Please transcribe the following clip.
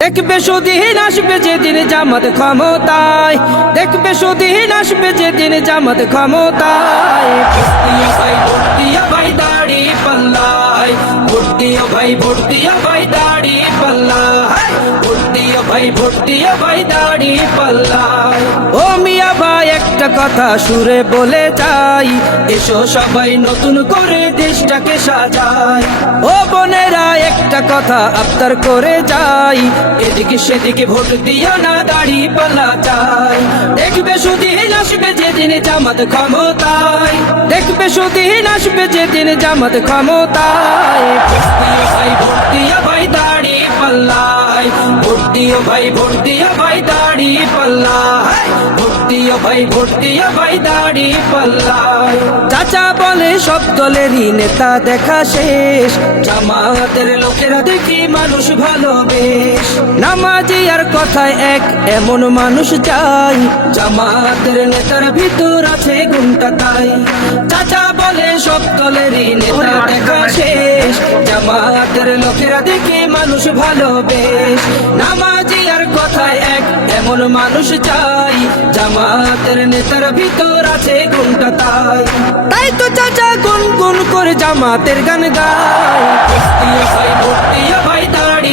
দেখবে সুদিন আসবে যেদিন জামাত ক্ষমতায়, দেখবে সুদিন আসবে যেদিন জামাত ক্ষমতায়। ভোট দিও ভাই দাড়ি পাল্লায়, ভোট দিও ভাই, ভোট দিও ভাই দাড়ি পাল্লায়, ভোট দিও ভাই, ভোট দিও ভাই দাড়ি পাল্লায়। ও মিয়া ভাই একটা কথা সুরে বলে যাই, এসো সবাই নতুন করে দেশটাকে সাজাই। ও বোনেরা একটা কথা আবদার করে যাই, এদিকে সেদিকে ভোট দিও না, দাড়ি পাল্লা চাই। দেখবে সুদিন আসবে যেদিন জামাত ক্ষমতায়, দেখবে সুদিন আসবে যেদিন জামাত ক্ষমতায়। ভোট দিও ভাই দাড়ি পাল্লায়, ভোট দিও ভাই, ভোট দিও ভাই দাড়ি পাল্লায়, ভোট দিও ভাই, ভোট দিও ভাই দাড়ি পাল্লায়। চাচা বলে সব দলেরই নেতা দেখা শেষ, জামাতের লোকেরা দেখি মানুষ ভালো বেশ। নামাজি আর কথায় এক এমন মানুষ চাই, জামাতের নেতার ভিতর আছে গুণটা তাই। চাচা বলে সব দলেরই নেতা দেখা শেষ, জামাতের লোকেরা দেখি মানুষ ভালো বেশ। নামাজি আর কথায় এক এমন মানুষ চাই, জামাতের নেতার ভিতর আছে গুণটা তাই। তাই তো চাচা গুন গুন করে জামাতের গান গায়। ভোট দিও ভাই, ভোট দিও ভাই দাড়ি